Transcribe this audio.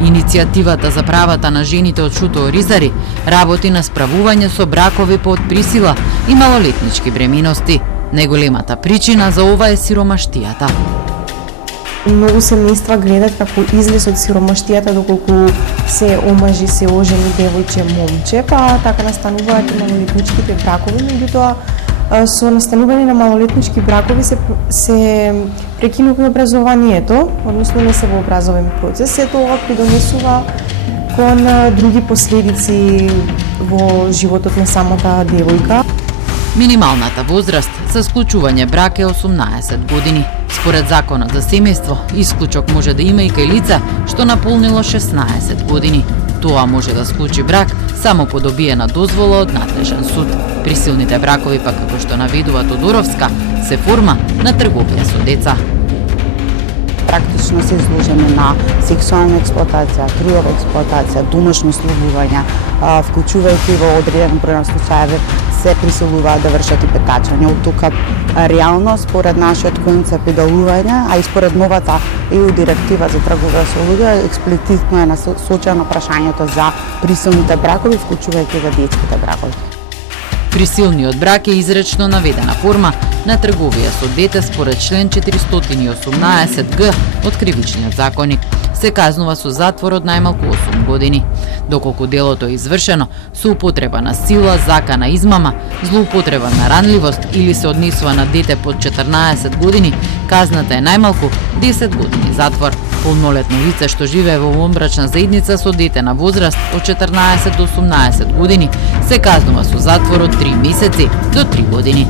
Иницијативата за правата на жените од Шутооризари работи на справување со бракови под присила и малолетнички бреминости. Најголемата причина за ова е сиромаштијата. Многу семејства гледат како излез од сиромаштијата доколку се омажи, се ожени девојче, момче, па така настануваат и малолетничките бракови, меѓутоа со настанување на малолетнички бракови се прекинува образованието, односно не се во образовен процес. Сето ова придонесува кон други последици во животот на самата девојка. Минималната возраст за склучување брак е 18 години. Според Законот за семејство, исклучок може да има и кај лице што наполнило 16 години. Тоа може да склучи брак само по добиена дозвола од надлежен суд. Присилните бракови, пак како што наведува Тодоровска, се форма на трговија со деца. Практично се изложени на сексуална експлоатација, трудова експлоатација, домашно слугување, вклучувајќи во одреден број на случаеви се присилуваат да вршат и петачање. Од тука реално според нашиот концепт и делување, а и според новата ЕУ директива за трговија со луѓе, експлицитно е насочено прашањето за присилните бракови, вклучувајќи за детските бракови. Присилниот брак е изречно наведена форма на трговија со дете според член 418г од Кривичниот законник. Се казнува со затвор од најмалку 8 години. Доколку делото е извршено со употреба на сила, закана, измама, злоупотреба на ранливост или се однесува на дете под 14 години, казната е најмалку 10 години затвор. Полнолетно лице што живее во вонбрачна заедница со дете на возраст од 14 до 18 години се казнува со затвор од 3 месеци до 3 години.